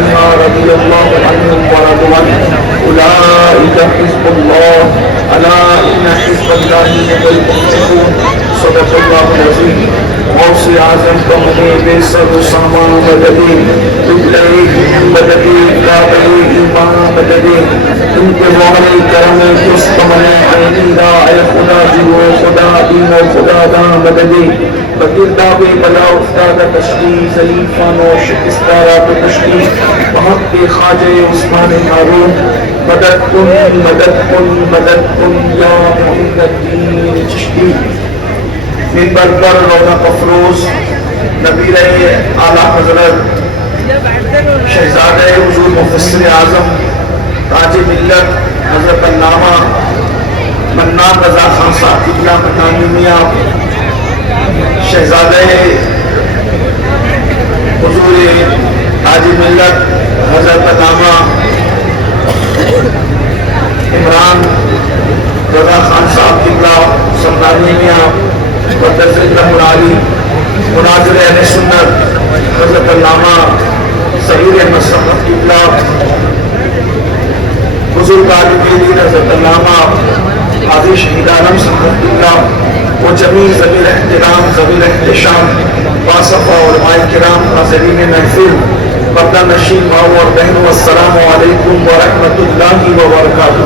فيها رضي الله عنهم ورضوا عنه أولئك حزب الله ألا إن حزب الله هم المفلحون صدق الله العظيم غوث اعظم کو مجھے بے سر و سامان مددی دبلے مددی کابل ایمان مددی ان کے موہر کرم کس کمنے عینی را اے خدا جو خدا دین و خدا دا مددی بگردہ بے بلا افتادہ تشکی ضعیفہ نو شکستارہ تو تشکی وحق کے خواجہ عثمان ہارون مدد کن مدد کن مدد کن یا محمد الدین چشتی منبر پر رونق افروز نبی اعلیٰ حضرت شہزادہ حضور مفسر اعظم تاج ملت حضرت علامہ منان رضا خان صاحب قبلہ مکانی میاں شہزادہ حضور تاج ملت حضرت علامہ عمران رضا خان صاحب قبلہ سلطانی میاں مقدس اللہ علی مناظر اہل سنت حضرت علامہ سعید احمد صاحب قبلہ بزرگ عالم دین حضرت علامہ حاجی شہید عالم صاحب قبلہ و جمیع ذوی احترام ذوی احتشام باصفا علماء کرام حاضرین محفل پردہ نشین بھاؤ اور بہنوں السلام علیکم ورحمۃ اللہ وبرکاتہ۔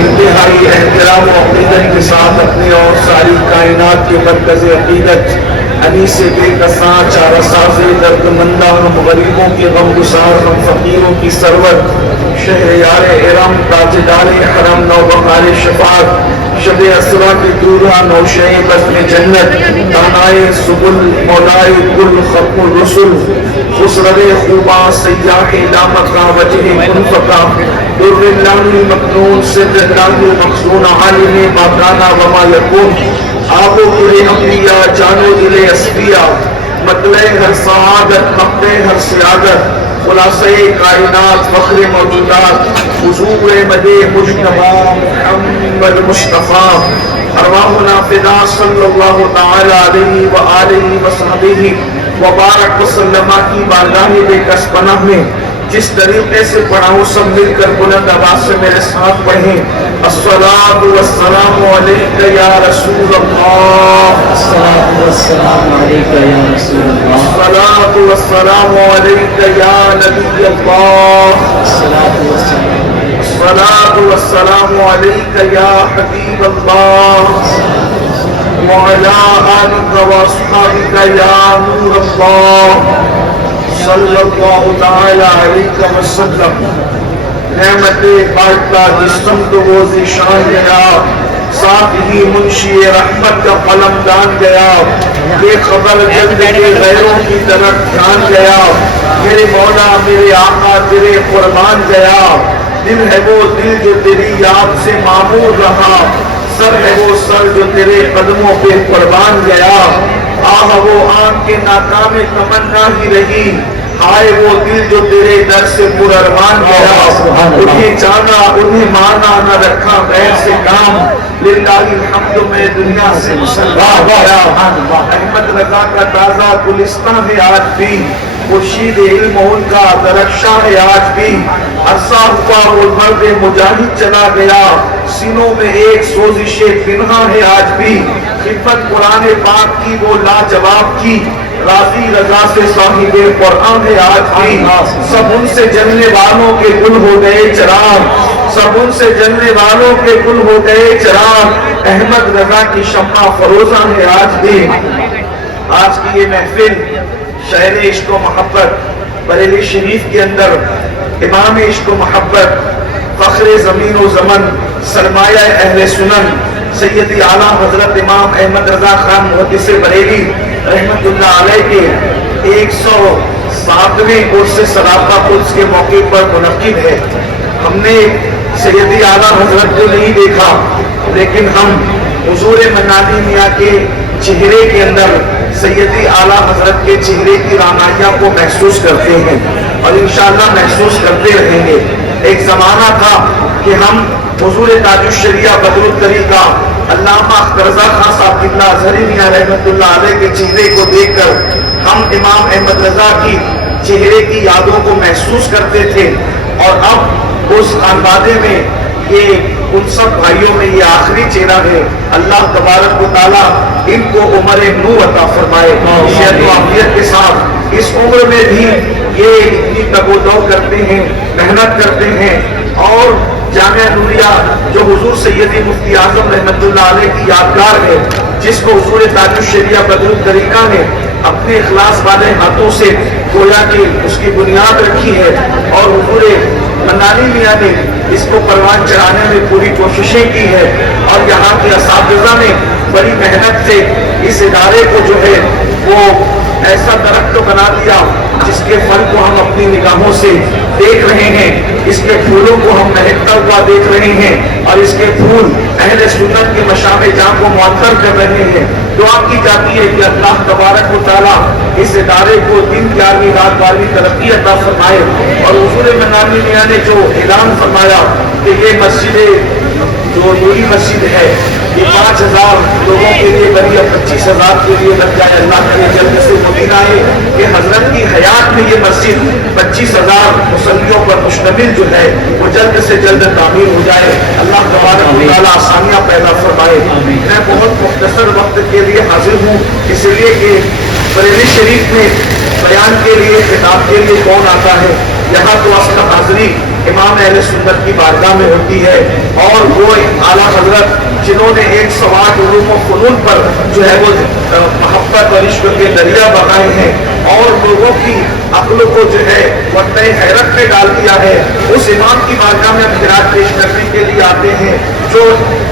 انتہائی احترام و عقیدت کے ساتھ اپنے اور ساری کائنات کے مرکز عقیدت انیس بے کساں چارہ ساز درد مندہ ہم غریبوں کے غم گسار ہم فقیروں کی سرور شہریار ارم تاجدار حرم نوبہار شفاعت شب اسرا کے دورہ نوشہ بزم جنت دانائے سبل مولائے کل ختم الرسل خسرو خوباں سیاح لامکہ وجہ منفقہ در اللہ مکنون سر اللہ مخزون عالم ما کانا وما یکون آب و گل انبیاء جانو دل اسفیاء مطلع ہر سعادت مقتع ہر سیادت خلاصہ کائنات فخر موجودات حضور مدح مجتبی محمد مصطفیٰ ارواحنا فدا صلی اللہ تعالی علیہ وآلہ وصحبہ وبارک وسلم کی بارگاہ بے کس پناہ میں جس طریقے سے پڑھاؤں سب مل کر بلند آواز سے میرے ساتھ پڑھیں الصلاۃ والسلام علیک یا رسول اللہ الصلاۃ والسلام علیک یا رسول اللہ الصلاۃ والسلام علیک یا نبی اللہ الصلاۃ والسلام علیک یا حبیب اللہ وعلی آلک واصحابک یا نور اللہ صلی اللہ تعالی علیہ وسلم۔ نعمت بانٹتا جسم تو وہ ذیشان گیا ساتھ ہی منشی رحمت کا قلم دان گیا بے خبر جلد کے غیروں کی طرف دھیان گیا میرے مولا میرے آقا تیرے قربان گیا دل ہے وہ دل جو تیری یاد سے معمور رہا سر ہے وہ سر جو تیرے قدموں پہ قربان گیا آہ وہ آنکھ کے ناکام تمنا ہی رہی آئے وہ دل جو تیرے در سے پرارمان گیا انہیں جانا انہیں مانا نہ رکھا غیر سے کام للہ الحمد میں دنیا سے مسلمان گیا احمد رضا کا تازہ گلستان ہے آج بھی خورشید علم ان کا درخشاں ہے آج بھی عرصہ ہوا وہ مرد مجاہد چلا گیا سینوں میں ایک سوزش پنہا ہے آج بھی خدمت قرآن پاک کی وہ لاجواب کی راضی رضا سے صاحب قرآن ہے آج بھی سب ان سے جلنے والوں کے گل ہو گئے چراغ سب ان سے جلنے والوں کے گل ہو گئے چراغ احمد رضا کی شمع فروزہ ہے آج بھی آج کی یہ محفل شہر عشق و محبت بریلی شریف کے اندر امام عشق و محبت فخر زمین و زمن سرمایہ اہل سنن سیدی اعلیٰ حضرت امام احمد رضا خان محدث بریلی رحمت اللہ علیہ کے 107ویں عرس صداقہ قدس کے موقع پر منعقد ہے۔ ہم نے سیدی اعلیٰ حضرت کو نہیں دیکھا لیکن ہم حضور منانی میاں کے چہرے کے اندر سیدی اعلیٰ حضرت کے چہرے کی رانائیاں کو محسوس کرتے ہیں اور انشاءاللہ محسوس کرتے رہیں گے۔ ایک زمانہ تھا کہ ہم حضور تاج الشریعہ بدر الطریقہ علامہ اختر رضا خان صاحب قبلہ ازہری میاں رحمت اللہ علیہ کے چہرے کو دیکھ کر ہم امام احمد رضا کی چہرے کی یادوں کو محسوس کرتے تھے، اور اب اس خانوادے میں یہ ان سب بھائیوں میں یہ آخری چہرہ ہے۔ اللہ تبارک و تعالیٰ ان کو عمر نو عطا فرمائے، صحت و عافیت کے ساتھ اس عمر میں بھی یہ اتنی تگ و دو کرتے ہیں، محنت کرتے ہیں، اور جامعہ نوریہ جو حضور سیدی مفتی اعظم رحمۃ اللہ علیہ کی یادگار ہے، جس کو حضور تاج الشریعہ بدر الطریقہ نے اپنے اخلاص والے ہاتھوں سے گویا کہ اس کی بنیاد رکھی ہے، اور حضور منانی میاں نے اس کو پروان چڑھانے میں پوری کوششیں کی ہے، اور یہاں کے اساتذہ نے بڑی محنت سے اس ادارے کو جو ہے وہ ایسا درخت بنا دیا جس کے پھل کو ہم اپنی نگاہوں سے دیکھ رہے ہیں، اس کے پھولوں کو ہم مہکتا ہوا دیکھ رہے ہیں، اور اس کے پھول اہل سنت کے مشام جاں کو معطر کر رہے ہیں۔ دعا کی جاتی ہے کہ اللہ تبارک و تعالیٰ اس ادارے کو دن 11ویں رات 12ویں ترقی عطا فرمائے، اور حضور منانی میاں نے جو اعلان فرمایا کہ یہ مسجد جو نوری مسجد ہے یہ 5000 لوگوں کے لیے بنی ہے، 25,000 کے لیے لگ جائے، اللہ کرے جلد سے مدینہ ہے کہ حضرت کی حیات میں یہ مسجد 25,000 مصلیوں پر مشتمل جو ہے وہ جلد سے جلد تعمیر ہو جائے۔ اللہ تبارک و تعالیٰ آسانیاں پیدا فرمائے۔ میں بہت مختصر وقت کے لیے حاضر ہوں، اس لیے کہ بریلی شریف میں بیان کے لیے خطاب کے لیے کون آتا ہے؟ یہاں تو اصل حاضری امام اہل سنت کی بارگاہ میں ہوتی ہے، اور وہ اعلیٰ حضرت جنہوں نے 108 علوم و فنون پر جو ہے وہ محبت اور عشق کے دریا بہائے ہیں، اور لوگوں کی عقل کو جو ہے وہ نئے حیرت میں ڈال دیا ہے، اس امام کی بارگاہ میں ہم خراج پیش کرنے کے لیے آتے ہیں، جو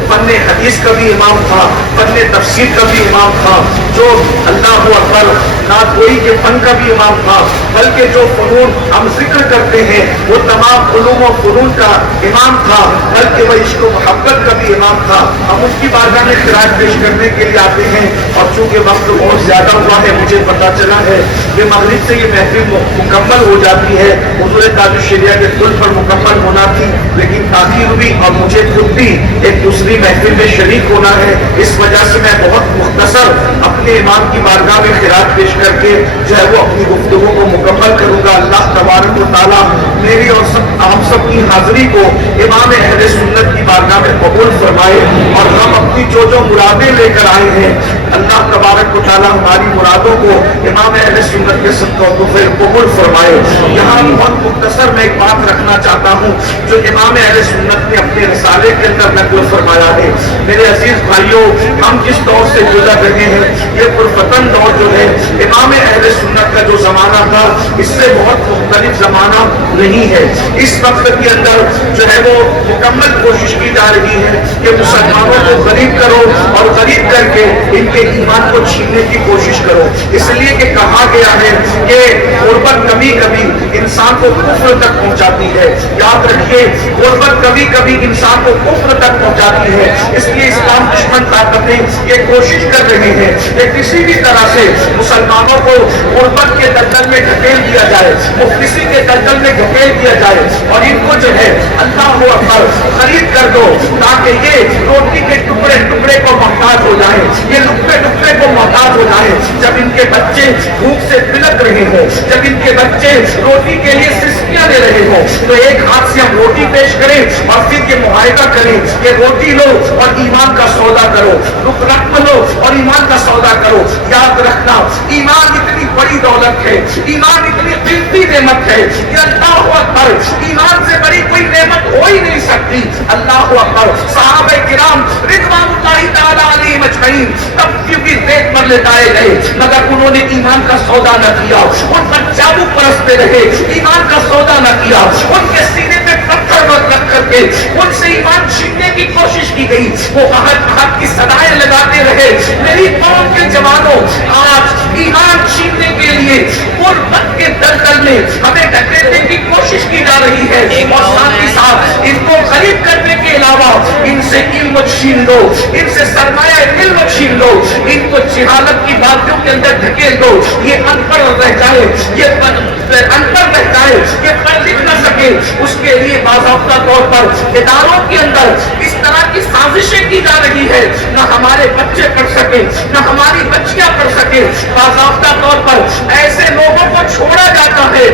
فن حدیث کا بھی امام تھا، فن تفسیر کا بھی امام تھا، جو اللہ اکبر نعت گوئی کے فن کا بھی امام تھا، بلکہ جو فنون ہم ذکر کرتے ہیں وہ تمام علوم و فنون کا امام تھا، بلکہ وہ عشق و محبت کا بھی امام تھا۔ ہم اس کی بارگاہ میں خراج پیش کرنے کے لیے آتے ہیں، اور چونکہ وقت بہت زیادہ ہوا ہے، مجھے پتا چلا ہے کہ مغرب سے یہ محفل مکمل ہو جاتی ہے، حضور تاج الشریعہ کے کل پر مکمل ہونا تھی، لیکن تاخیر ہوئی، اور مجھے خود بھی ایک دوسری محفل میں شریک ہونا ہے، اس وجہ سے میں بہت مختصر اپنے امام کی بارگاہ میں خراج پیش کر کے جو ہے وہ اپنی گفتگو کو مکمل کروں گا۔ اللہ تبارک و تعالیٰ میری اور ہم سب کی حاضری کو امام اہل سنت کی بارگاہ میں قبول فرمائے، اور ہم اپنی جو مرادیں لے کر آئے ہیں اللہ تبارک و تعالیٰ ہماری مرادوں کو امام اہل سنت کے صدقہ کو پھر قبول فرمائے۔ یہاں بہت مختصر میں ایک بات رکھنا چاہتا ہوں جو امام اہل سنت نے اپنے رسالے کے اندر نقل فرمایا ہے۔ میرے عزیز بھائیوں، ہم جس دور سے گزر رہے ہیں یہ پرفتن دور جو ہے، امام اہل سنت کا جو زمانہ تھا اس سے بہت مختلف زمانہ نہیں ہے۔ اس وقت کے اندر جو ہے وہ مکمل کوشش کی جا رہی ہے کہ مسلمانوں کو غریب کرو، اور غریب کر کے ان کے ایمان کو چھیننے کی کوشش کرو، اس لیے کہ کہا گیا ہے کہ غربت کبھی کبھی انسان کو کفر تک پہنچاتی ہے۔ یاد رکھیے، غربت کبھی کبھی انسان کو کفر تک پہنچاتی ہے، اس لیے اسلام دشمن طاقتیں یہ کوشش کر رہے ہیں کہ کسی بھی طرح سے مسلمانوں کو غربت کے دلدل میں ڈھکیل دیا جائے، مفلسی کے دلدل میں ڈھکیل دیا جائے، اور ان کو جو ہے اللہ اکبر خرید کر دو تاکہ یہ روٹی کے ٹکڑے ٹکڑے کو محتاج ہو جائیں، یہ لقمے لقمے کو محتاج ہو جائیں۔ جب ان کے بچے بھوک سے بلک رہے ہوں، جب ان کے بچے روٹی کے لیے سسکیاں لے رہے ہوں، تو ایک ہاتھ سے ہم روٹی پیش کریں اور پھر یہ معاہدہ کریں کہ روٹی لو اور ایمان کا سودا کرو، رقم لو اور ایمان کا سودا کرو۔ یاد رکھنا، ایمان اتنی بڑی دولت ہے، ایمان اتنی قیمتی نعمت ہے کہ اللہ اکبر، ایمان سے بڑی کوئی نعمت ہو ہی نہیں سکتی۔ اللہ اکبر، صحابہ کرام رضوان اللہ تعالی علیہم اجمعین تب کیونکہ ریت پر لٹائے گئے مگر انہوں نے ایمان کا سودا نہ کیا، ان پر چابک پرستے رہے، ایمان کا سودا نہ کیا، ان کے سینے پہ پتھر رکھ کر کے ان سے ایمان چھیننے کی کوشش کی گئی، وہ احد کی صدائیں لگاتے رہے۔ میری قوم کے جوانوں، آج ایمان چھیننے کے لیے غربت کے دلدل میں ہمیں ڈھکیلنے کی کوشش کی جا رہی ہے، اور ساتھ ہی ساتھ ان کو غریب کرنے کے علاوہ ان سے علم چھین لو، ان سے سرمایہ علم چھین لو، ان کو جہالت کی باتوں کے اندر ڈھکیل دو، یہ ان پڑھ رہ جائے، یہ ان پڑھ رہ جائے، یہ پڑھ لکھ نہ سکے۔ اس کے لیے باضابطہ طور پر اداروں کے اندر اس طرح کی سازشیں کی جا رہی ہے، نہ ہمارے بچے پڑھ سکے، نہ ہماری بچیاں پڑھ سکے۔ باضابطہ طور پر ایسے لوگوں کو چھوڑا جاتا ہے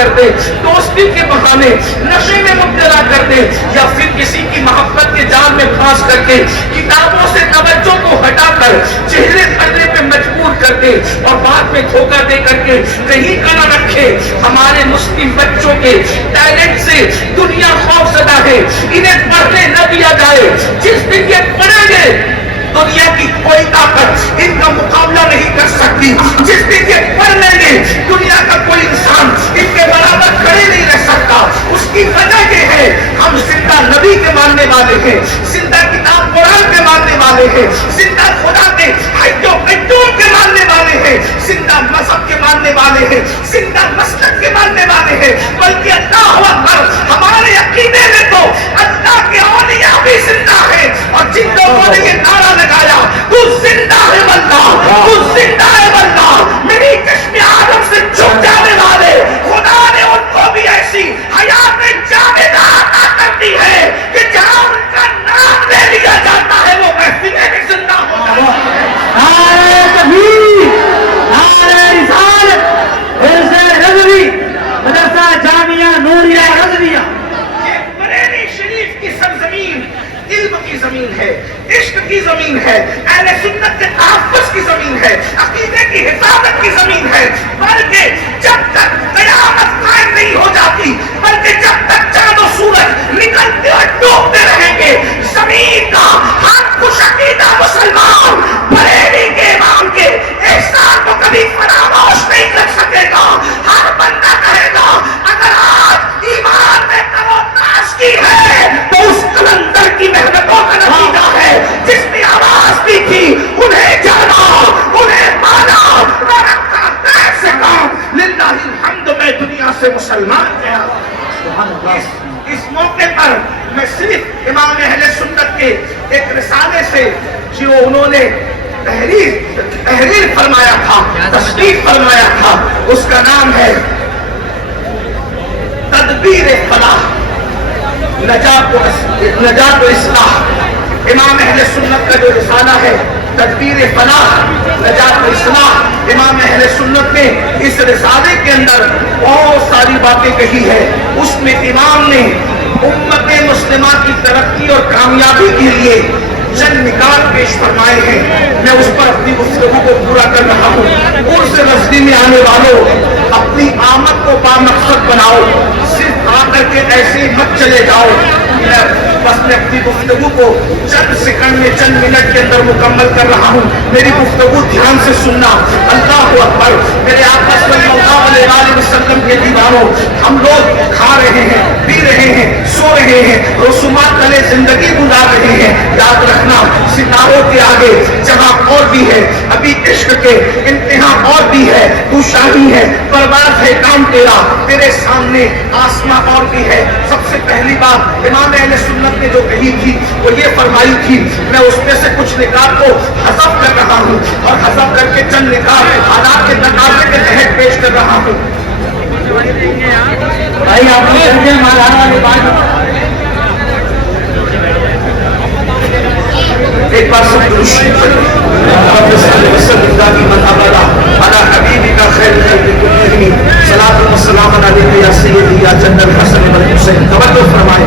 کر دے, دوستی کے بہانے نشے میں مبتلا کر دے, یا پھر کسی کی محبت کے جال میں پھانس کر کے کتابوں سے توجہ کو ہٹا کر چہرے دھرنے پہ مجبور کر دے, اور بعد میں دھوکہ دے کر کے کہیں کا نہ رکھے. ہمارے مسلم بچوں کے ٹیلنٹ سے دنیا خوف زدہ ہے, انہیں پڑھنے نہ دیا جائے. جس دن یہ پڑھیں گے دنیا کی کوئی طاقت ان کا مقابلہ نہیں کر سکتی. جس دن یہ پڑھ لیں گے دنیا کا کوئی انسان ان کے برابر کھڑے نہیں رہ سکتا. اس کی وجہ یہ ہے ہم زندہ نبی کے ماننے والے ہیں, زندہ کتاب قرآن کے ماننے والے ہیں, زندہ خدا کے حی و قیوم کے ماننے والے ہیں, زندہ مذہب کے ماننے والے ہیں, زندہ مسلک کے ماننے والے ہیں. بلکہ اللہ اکبر, ہمارے عقیدے میں تو اللہ کے اولیاء بھی زندہ ہیں, اور جن لوگوں نے یہ نعرہ لگایا تو زندہ ہے بندہ, تو زندہ ہے بندہ, میری چشم آدم سے جھک جانے والے خدا نے ان کو بھی ایسی حیات جاویدہ عطا کر دی ہے کہ جہاں ان کا نام لے لیا جاتا ہے وہ محفلیں بھی زندہ ہو جاتی ہیں. نعرہ تکبیر, نعرہ رسالت, حرس رضوی, مدرسہ جامعہ نوریہ رضویہ. یہ بریلی شریف کی سرزمین علم کی زمین ہے, عشق کی زمین ہے, اہل سنت کے تحفظ کی زمین ہے, عقیدے کی حفاظت کی زمین ہے. بلکہ جب تک قیامت قائم نہیں ہو جاتی, بلکہ جب تک چاند و سورج نکلتے اور ڈوبتے رہیں گے, زمین کا ہر خوش عقیدہ مسلمان بریلی کے امام کے احسان کو کبھی فراموش نہیں کر سکے گا. ہر بندہ کہے گا اگر آج ایمان میں کرو تاش کی ہے تو اس کلندر کی محنتوں کا نتیجہ ہے. جس نے آواز دی تھی انہیں جانا, انہیں مانا, رکھا دیر سے کام. للہ الحمد, میں دنیا سے مسلمان گیا. اس موقع پر میں صرف امام اہل سنت کے ایک رسالے سے جو انہوں نے تحریر فرمایا تھا, تصدیق فرمایا تھا, اس کا نام ہے تدبیر فلاح, نجات و اصلاح. امام اہل سنت کا جو رسالہ ہے تدبیر فلاح نجات و اصلاح, امام اہل سنت نے اس رسالے کے اندر بہت ساری باتیں کہی ہے. اس میں امام نے امت مسلمہ کی ترقی اور کامیابی کے لیے چند نکات پیش فرمائے ہیں. میں اس پر اپنی گفتگو کو پورا کر رہا ہوں. عرس رضوی میں آنے والوں, اپنی آمد کو بامقصد بناؤ, صرف آ کر کے ایسے مت چلے جاؤ. بس میں اپنی گفتگو کو چند سیکنڈ میں, چند منٹ کے اندر مکمل کر رہا ہوں. میری گفتگو دھیان سے سننا. اللہ اکبر. میرے آقا صلی اللہ علیہ وسلم کے دیوانوں, ہم لوگ کھا رہے ہیں, پی رہے ہیں, سو رہے ہیں, رسومات تلے زندگی گزار رہے ہیں. یاد رکھنا ستاروں کے آگے جگہ اور بھی ہے, ابھی عشق کے انتہا اور بھی ہے. تو شاہی ہے, پرواز ہے کام تیرا, تیرے سامنے آسماں اور بھی ہے. سب سے پہلی بات امام اہل سنت نے جو کہی تھی وہ یہ فرمائی تھی, میں اس میں سے کچھ نکات کو حذف کر رہا ہوں, اور حذف کر کے چند نکات حالات کے تقاضے کے تحت پیش کر رہا ہوں. بھائی آپ نے سمجھے مولانا والی بات. ایک بار سب درود شریف رب صلی اللہ وسلم دامی من ابدا علی حبیبک خیر خلق کلہم صلاۃ و سلام علیک یا سیدی یا جد الحسن والحسین. توجہ فرمائیں.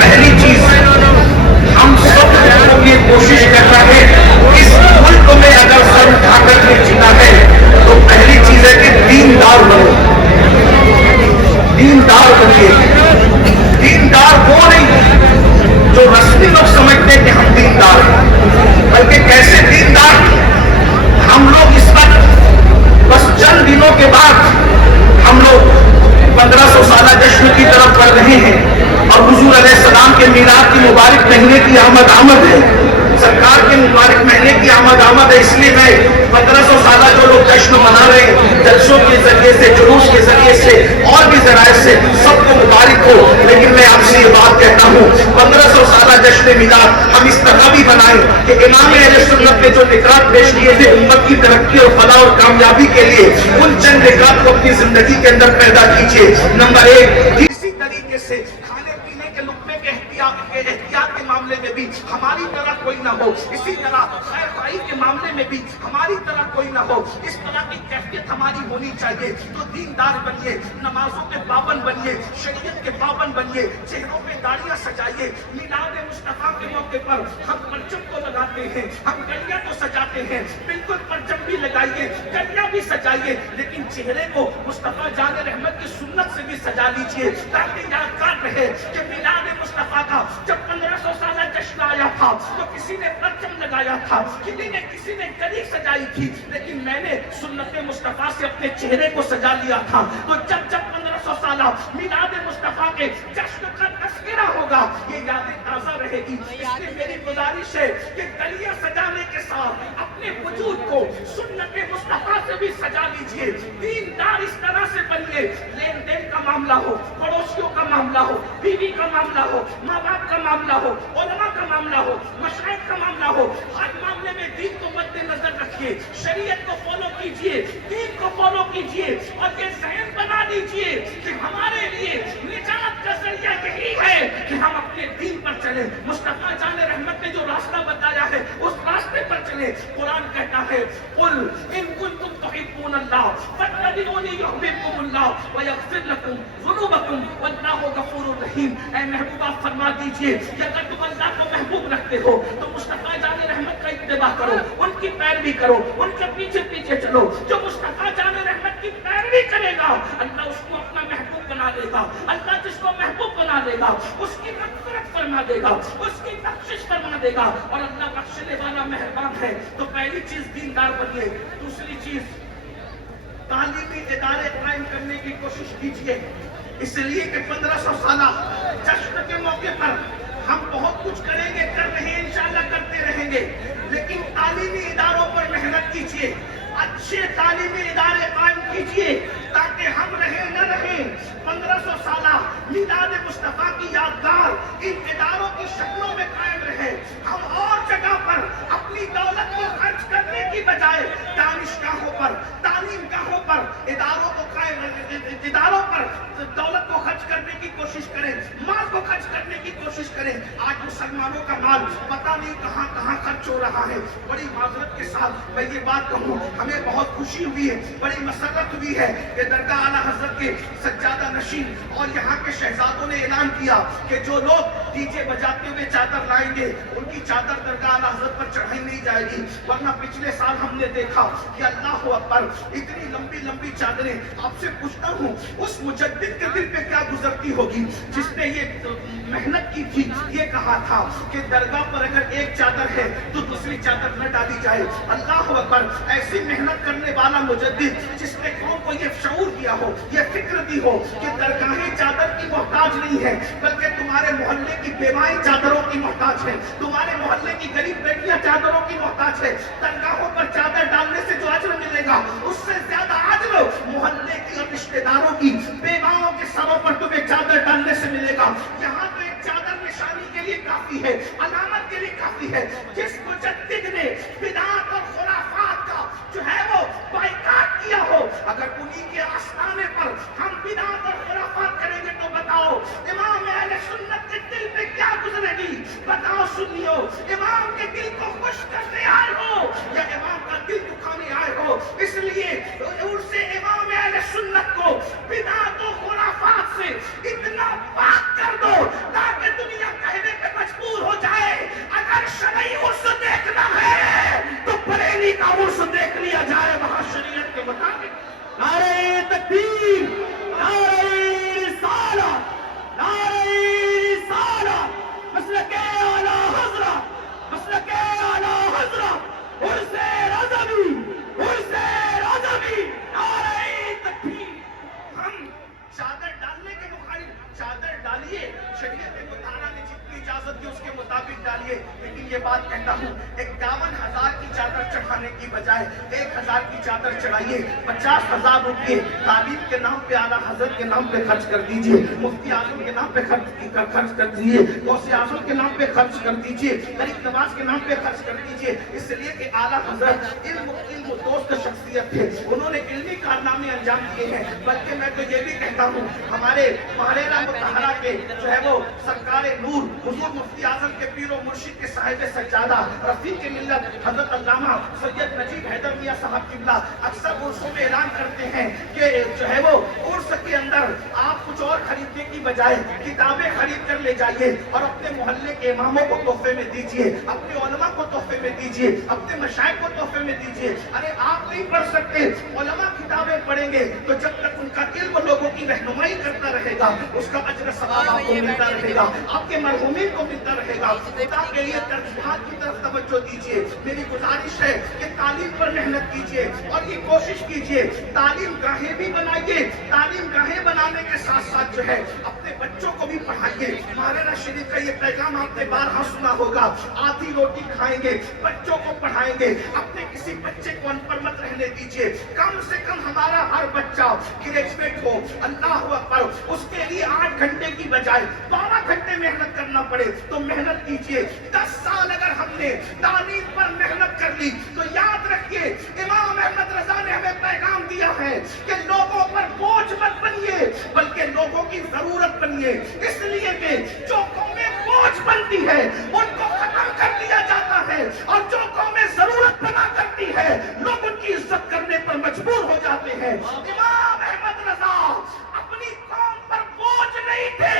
پہلی چیز ہم سب لوگ یہ کوشش کر رہے ہیں, اس ملک میں اگر سر اٹھا کر کے جینا ہے تو پہلی چیز ہے کہ دیندار بنو. دیندار بنیے. دیندار وہ نہیں جو رسمی لوگ سمجھتے ہیں کہ ہم دیندار ہیں, بلکہ کیسے دیندار. ہم لوگ اس وقت بس چند دنوں کے بعد ہم لوگ 1500 سالہ جشن کی طرف بڑھ رہے ہیں, اور حضور علیہ السلام کے میلاد کی مبارک مہینے کی آمد ہے, سرکار کے مبارک مہینے کی آمد ہے. اس لیے میں 1500 سالہ جو لوگ جشن منا رہے ہیں, جلسوں کے ذریعے سے, جلوس کے ذریعے سے, اور بھی ذرائع سے, سب کو مبارک ہو. لیکن میں آپ سے یہ بات کہتا ہوں, 1500 سالہ جشن میلاد ہم اس طرح بھی بنائیں کہ امام اہل سنت نے جو نکات پیش کیے تھے امت کی ترقی اور فلاح اور کامیابی کے لیے, ان چند نکات کو اپنی زندگی کے اندر پیدا کیجیے. نمبر 1, اسی طریقے سے کھانے پینے کے لقمے کے احتیاط کے معاملے میں بھی ہماری طرح کوئی نہ ہو. اسی طرح خیر صفائی کے معاملے میں بھی ہماری طرح کوئی نہ ہو، اس طرح کی کیفیت ہماری ہونی چاہیے۔ تو دیندار بنیے، نمازوں کے پابند بنیے، شریعت کے پابند بنیے، چہروں پہ داڑیاں سجائیے۔ میلاد مصطفیٰ کے موقع پر ہم پرچم تو لگاتے ہیں، ہم گلیاں تو سجاتے ہیں، بالکل پرچم بھی لگائیے، گلیاں بھی سجائیے، لیکن چہرے کو مصطفیٰ جان رحمت کی سنت سے بھی سجا لیجیے، تاکہ یادگار رہے کہ میلاد مصطفیٰ کا جب 1500 سالہ جشن آیا تھا تو کسی نے پرچم لگایا تھا، کسی نے گلی سجائی تھی، لیکن میں نے سنت مصطفیٰ سے اپنے چہرے کو سجا لیا تھا۔ تو جب 1500 سالہ میلاد مصطفیٰ کے جشن کا تذکرہ ہوگا، یہ یادیں تازہ رہے گی۔ اس لیے میری گزارش ہے کہ گلیاں سجانے کے ساتھ اپنے وجود کو سنت مصطفیٰ سے بھی سجا لیجئے۔ دیندار اس طرح سے بنیے، لین دین کا معاملہ ہو، پڑوسیوں کا معاملہ ہو، بیوی کا معاملہ ہو، ماں باپ کا معاملہ ہو، علماء کا معاملہ ہو، مشائخ کا معاملہ ہو، ہر معاملے میں دین کو مد نظر رکھیے، شریعت کو فالو کیجئے، دین کو فالو کیجئے، اور یہ ذہن بنا لیجئے کہ ہمارے لیے نجات کا ذریعہ یہی ہے کہ ہم اپنے دین پر چلیں۔ مصطفیٰ جان رحمت نے جو راستہ بتایا ہے اس راستے پر چلیں۔ قرآن کہتا ہے قل ان کنتم تحبون اللہ فاتبعونی یحببکم اللہ ویغفر لکم ذنوبکم واللہ غفور رحیم۔ اے محبوب آپ فرما دیجئے کہ اگر تم اللہ کو محبوب رکھتے ہو تو مصطفیٰ جان رحمت کا اتباع کرو، ان کی پیروی کرو، ان کے پیچھے پیچھے چلو۔ جو مصطفیٰ جان رحمت کی پیروی کرے گا اللہ اس کو اپنا محبوب بنا دے گا، اللہ جس کو محبوب بنا دے گا اس کی مغفرت فرما دے گا، اس کی بخشش فرما دے گا، اور اللہ بخشنے والا مہربان ہے۔ تو پہلی چیز دیندار بنیے۔ دوسری چیز تعلیمی ادارے قائم کرنے کی کوشش کیجیے، اس لیے کہ 1500 سالہ جشن کے موقع پر ہم بہت کچھ کریں گے، کر رہے ہیں، انشاءاللہ کرتے رہیں گے، لیکن تعلیمی اداروں پر محنت کیجیے، اچھے تعلیمی ادارے قائم کیجیے تاکہ ہم رہیں نہ رہیں 1500 سالہ میلاد مصطفیٰ کی یادگار ان اداروں کی شکلوں میں قائم رہے۔ ہم اور جگہ پر اپنی دولت کو خرچ کرنے کی بجائے دانشگاہوں پر، تعلیم گاہوں پر، اداروں پر دولت کو خرچ کرنے کی کوشش کریں، مال کو خرچ کرنے کی کوشش کریں۔ آج مسلمانوں کا مال پتہ نہیں کہاں کہاں خرچ ہو رہا ہے۔ بڑی معذرت کے ساتھ میں یہ بات کہوں، ہمیں بہت خوشی ہوئی ہے، بڑی مسرت ہوئی ہے کہ درگاہ اعلیٰ حضرت کے سجادہ نشین اور یہاں کے شہزادوں نے اعلان کیا کہ جو لوگ ڈی جے بجاتے ہوئے چادر لائیں گے ان کی چادر درگاہ اعلیٰ حضرت پر چڑھائی نہیں جائے گی، ورنہ پچھلے سال ہم نے دیکھا کہ اللہ اکبر اتنی لمبی لمبی چادریں۔ آپ سے پوچھتا ہوں اس مجدد کے دل پہ کیا گزرتی ہوگی جس نے یہ محنت کی تھی، یہ کہا تھا کہ درگاہ پر اگر ایک چادر ہے تو دوسری چادر نہ ڈالی جائے۔ اللہ اکبر، ایسی محنت کرنے والا مجدد جس نے قوم کو یہ شعور دیا ہو، یہ فکر دی ہو کہ درگاہیں چادر کی محتاج نہیں ہے بلکہ تمہارے محلے کی بیوائیں چادروں کی محتاج ہے، تمہارے محلے کی غریب بیٹیاں چادروں کی محتاج ہے۔ درگاہوں پر چادر ڈالنے سے جو اجر ملے گا اس سے زیادہ اجر محلے کی اور رشتہ داروں کی بیواؤں کے سروں پر تمہیں چادر ڈالنے سے ملے گا۔ یہاں تو ایک چادر نشانی کے لیے کافی ہے، علامت کے لیے کافی ہے۔ جس مجدد نے بدعات اور خرافات کا جو ہے وہ بائیکاٹ کیا ہو، اگر انہی کے آستانے پر ہم بدعات اور خرافات کریں گے تو بتاؤ امام اہل سنت کے دل پہ کیا گزرے گی؟ بتاؤ سنیو، امام کے دل کو خوش کرنے آئے ہو یا امام کا دل دکھانے آئے ہو؟ اس لیے ان سے امام اہل سنت کو بدعات و خرافات سے اتنا پاک کر دو تاکہ دنیا کہنے پہ مجبور ہو جائے اگر شرعی عرس دیکھنا ہے تو بریلی کا عرس دیکھ لیا جائے وہاں شریعت کے مطابق۔ نعرہ تکبیر، نعرہ رسالت، نعرہ رسالت، مسلک اعلیٰ حضرت، مسلک اعلیٰ حضرت، عرس رضوی، عرس رضوی، نعرہ تکبیر۔ ہم چادر ڈالنے کے مخالف، چادر ڈالیے، شریعت مطالعہ نے جتنی اجازت دی اس کے مطابق ڈالیے، لیکن یہ بات کہتا ہوں 51,000 کی چادر چڑھانے کی بجائے 1,000 کی چادر چڑھائیے۔ 50,000 روپئے تعلیم کے نام پہ اعلیٰ حضرت کے نام پہ خرچ کر دیجئے، مفتی اعظم کے نام پہ خرچ کر دیجئے، غوث اعظم کے نام پہ خرچ کر دیجئے، غریب نواز کے نام پہ خرچ کر دیجئے، اس لیے کہ اعلیٰ حضرت علم دوست شخصیت شخصیت تھے, انہوں نے علمی کارنامے انجام دیے ہیں. بلکہ میں تو یہ بھی کہتا ہوں ہمارے ماہرہ مطہرہ کے جو ہے وہ سرکار نور حضور مفتی اعظم کے پیر و مرشد کے صاحب سجادہ رفیق ملت حضرت علامہ سید نجیب حیدر میاں صاحب قبلہ اکثر عرسوں میں اعلان کرتے ہیں کہ جو ہے وہ عرس کے اندر آپ کچھ اور خریدنے کی بجائے کتابیں خرید کر لے جائیے اور اپنے محلے کے اماموں کو تحفے میں دیجیے, اپنے علماء کو تحفے میں دیجیے, اپنے مشائخ کو تحفے میں دیجیے. ارے آپ نہیں پڑھ سکتے, علماء کتابیں پڑھیں گے تو جب تک ان کا علم لوگوں کی رہنمائی کرتا رہے گا اس کا اجر ثواب آپ کو ملتا رہے گا, آپ کے مرحومین کو ملتا رہے گا. خدا کے لیے ترجیحات کی طرف توجہ دیجیے. میری گزارش ہے کہ تعلیم پر محنت کیجیے اور یہ کوشش کیجیے تعلیم گاہیں بھی بنائیے. تعلیم گاہیں بنانے کے ساتھ ساتھ جو ہے اپنے بچوں کو بھی پڑھائیے. ماہرہ شریف کا یہ پیغام آپ نے بارہا سنا ہوگا, آدھی روٹی کھائیں گے, بچوں کو پڑھائیں گے, اپنے کسی بچے کو ان پڑھ مت رہنے دیجیے. کم سے کم ہمارا ہر بچہ گریجویٹ ہو, اللہ اکبر, اس کے لیے 8 گھنٹے کی بجائے 12 گھنٹے محنت کرنا پڑے تو محنت کیجیے. 10 سال اگر ہم نے تعلیم پر محنت کر لی تو یاد رکھیے امام احمد رضا نے ہمیں پیغام دیا ہے کہ لوگوں پر بوجھ مت بنیے بلکہ لوگوں کی ضرورت بنیے. اس لیے کہ جو قومیں بوجھ بنتی ہے ان کو ختم کر دیا جاتا ہے اور جو قومیں ضرورت بنا کرتی ہے لوگ ان کی عزت کرنے پر مجبور ہو جاتے ہیں. امام احمد رضا اپنی قوم پر بوجھ نہیں تھے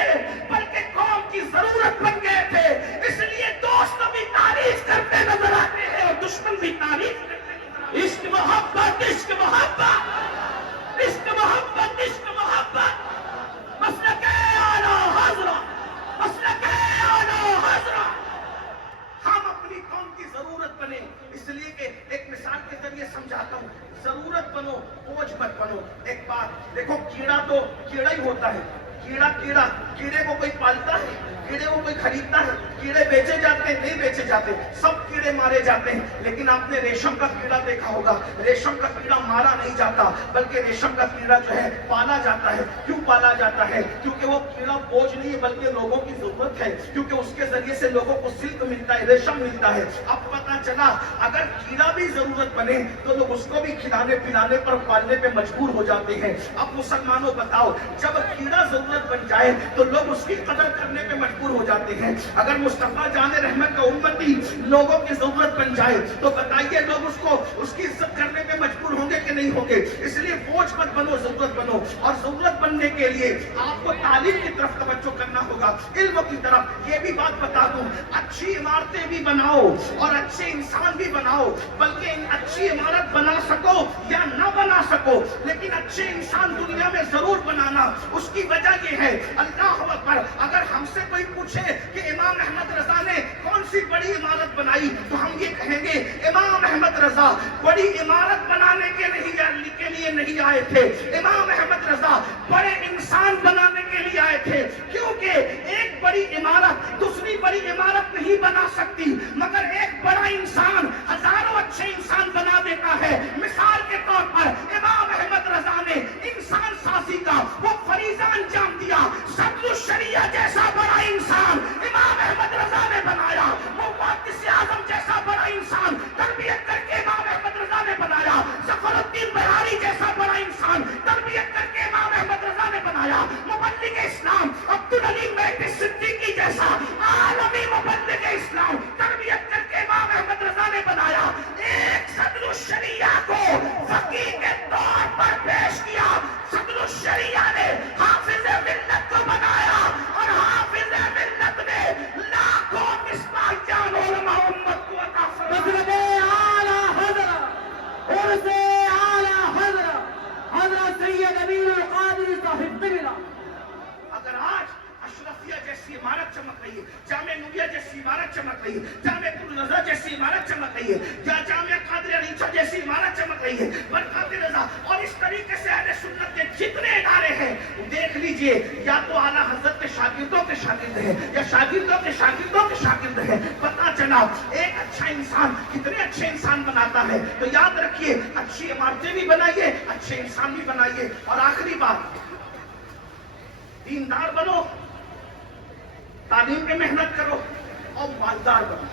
بلکہ قوم کی ضرورت بن گئے تھے. اس لیے دوست بھی تعریف کرتے نظر آتے ہیں اور دشمن بھی تعریف کرتے نظر آتے ہیں. عشق محبت, عشق محبت, عشق محبت, عشق محبت, مسلک اعلیٰ حضرت, مسلک اعلیٰ حضرت. ہم اپنی قوم کی ضرورت بنے. اس لیے کہ ایک مثال کے ذریعے سمجھاتا ہوں, ضرورت بنو, بوجھ مت بنو. ایک بات دیکھو, کیڑا تو کیڑا ہی ہوتا ہے. کیڑے کو کوئی پالتا ہے, کیڑے کو کوئی خریدتا ہے. کیڑے بیچے جاتے ہیں, نہیں بیچے جاتے, سب کیڑے مارے جاتے ہیں. لیکن آپ نے ریشم کا کیڑا دیکھا ہوگا, ریشم کا کیڑا مارا نہیں جاتا بلکہ ریشم کا کیڑا جو ہے پالا جاتا ہے. کیوں پالا جاتا ہے؟ کیونکہ وہ کیڑا بوجھ نہیں ہے بلکہ لوگوں کی ضرورت ہے, کیونکہ اس کے ذریعے سے لوگوں کو سلک ملتا ہے, ریشم ملتا ہے. اب پتا چلا اگر کیڑا بھی ضرورت بنے تو لوگ اس کو بھی کھلانے پلانے پر پالنے پہ مجبور ہو جاتے ہیں. اب مسلمانوں بتاؤ, جب کیڑا ضرورت بن جائے تو لوگ اس کی قدر کرنے پہ مجبور ہو جاتے ہیں. اگر مصطفیٰ جان رحمت کا امتی لوگوں کی ضرورت بن جائے تو بتائیے لوگ اس کی عزت کرنے پہ مجبور ہوں گے کہ نہیں ہوں گے؟ اس لیے بوجھ مت بنو, ضرورت بنو. اور ضرورت بننے کے لیے آپ کو تعلیم کی طرف توجہ کرنا ہوگا, علم کی طرف. یہ بھی بات بتا دوں, اچھی عمارتیں بھی بناؤ اور اچھے انسان بھی بناؤ, بلکہ اچھی عمارت بنا سکو یا نہ بنا سکو لیکن اچھے انسان دنیا میں ضرور بنانا. اس کی وجہ یہ ہے, اللہ اکبر, اگر ہم سے کوئی پوچھے کہ امام احمد رضا نے کون سی بڑی عمارت بنائی تو ہم یہ کہیں گے امام احمد رضا بڑی عمارت بنانے کے لیے نہیں آئے تھے, امام احمد رضا بڑے انسان بنانے کے لیے آئے تھے. کیونکہ ایک بڑی عمارت دوسری بڑی عمارت نہیں بنا سکتی مگر ایک بڑا انسان ہزاروں اچھے انسان بنا دیتا ہے. مثال کے طور پر امام احمد رضا نے انسان سازی کا وہ فریضہ انجام دیا. صدر الشریعہ جیسا بڑا انسان امام احمد رضا نے بنایا, محدث اعظم جیسا بڑا انسان تربیت کر کے امام احمد رضا نے بنایا, ظفر الدین بہاری جیسا بڑا انسان تربیت کر کے امام احمد رضا نے بنایا, مبلغ اسلام عبدالعلیم مہدی صدیقی جیسا عالمی مبلغ اسلام تربیت کر کے امام احمد رضا نے بنایا. ایک صدر الشریعہ کو فقیہ کے طور پر پیش کیا, صدر الشریعہ نے حافظ ملت کو بنایا اور حافظ ملت نے لاکھوں مصباح جان علماء امت کو عطا فرمایا. عرس اعلی حضرت حضرت سید امیر القادری صاحب قبلہ. اگر آج اشرفیہ جیسی عمارت چمک رہی ہے, جامعہ نوریہ جیسی عمارت چمک رہی ہے, جامعہ الرضا جیسی عمارت چمک رہی ہے, یا جامعہ قادریہ ریچھا جیسی عمارت چمک رہی ہے, برکات رضا اور اس طریقے سے اہل سنت کے جتنے ادارے ہیں دیکھ لیجئے یا تو اعلیٰ حضرت کے شاگردوں کے شاگرد ہیں یا شاگردوں کے شاگردوں کے شاگرد ہیں. پتا چلا ایک اچھا انسان کتنے اچھے انسان بناتا ہے. تو یاد رکھیے اچھی عمارتیں بھی بنائیے, اچھے انسان بھی بنائیے. اور آخری بات, دیندار بنو, تعلیم پہ محنت کرو اور مالدار بنو.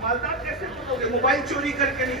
مالدار کیسے بنو گے؟ موبائل چوری کر کے نہیں,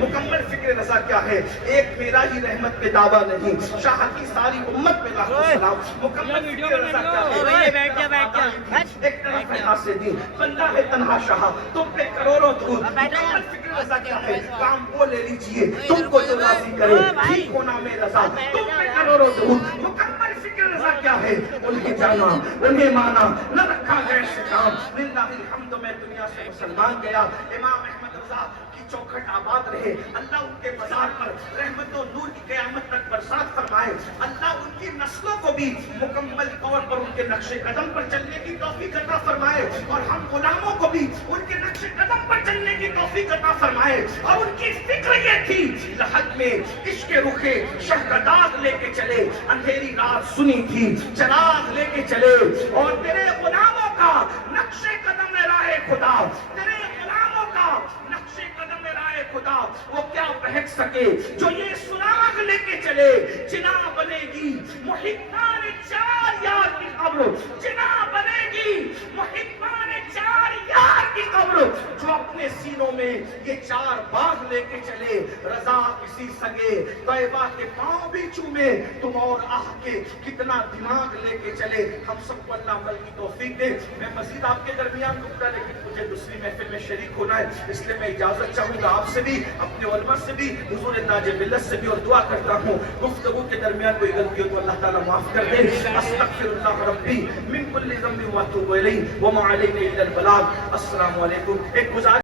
مکمل فکر رضا کیا ہے؟ ایک میرا ہی رحمت کے دعویٰ نہیں، شاہ کی ساری امت میں لاکھوں سلام. مکمل فکر رضا کیا ہے؟ ایک طرف ہے حاسدین، بندہ ہے تنہا شاہ، تم پہ کروڑوں درود. مکمل فکر رضا کیا ہے؟ کام وہ لے لیجئے تم کو جو راضی کرے، ٹھیک ہونا میں رضا، تم پہ کروڑوں درود. مکمل فکر رضا کیا ہے؟ انہیں جانا، انہیں مانا، نہ رکھا غیر سے کام. للہ الحمد میں دنیا سے مسلمان گیا. امام احمد رضا کی چوکھٹ آباد رہے. اللہ ان کے بازار پر رحمت و نور کی قیامت تک برسات فرمائے. اللہ ان کی نسلوں کو بھی مکمل طور پر ان کے نقش قدم پر چلنے کی توفیق عطا فرمائے، اور ہم غلاموں کو بھی ان کے نقش قدم پر چلنے کی توفیق عطا فرمائے. اور ان کی فکر یہ تھی، لحد میں عشق رخے شہ کا داغ لے کے چلے، اندھیری رات سنی تھی چراغ لے کے چلے. اور تیرے غلاموں کا نقش قدم راہ خدا، تیرے غلاموں کا نقش قدم راہ خدا، وہ کیا بہک سکے جو یہ سراغ لے کے چلے. جنا بنے گی محبان چار یار کی قبر، جنا بنے گی محبان چار یار کی قبر، جو اپنے سینوں میں یہ چار باغ لے کے چلے. رضا کسی سگے طیبہ کے پاؤں بھی چومے، تم اور آہ کے کتنا دماغ لے کے چلے. ہم سب کو اللہ عمل کی توفیق دے. میں مزید آپ کے درمیان رکتا، لیکن مجھے دوسری محفل میں شریک ہونا ہے، اس لیے میں اجازت چاہوں گا آپ سے بھی، اپنے علماء سے بھی، حضور تاج ملت سے بھی، اور دعا کرتا ہوں گفتگو کے درمیان کوئی غلطی ہو تو اللہ تعالیٰ معاف کر دے. استغفر اللہ ربی من کل ذنب واتوب الیہ وما علینا الا البلاغ. السلام علیکم. ایک گزارش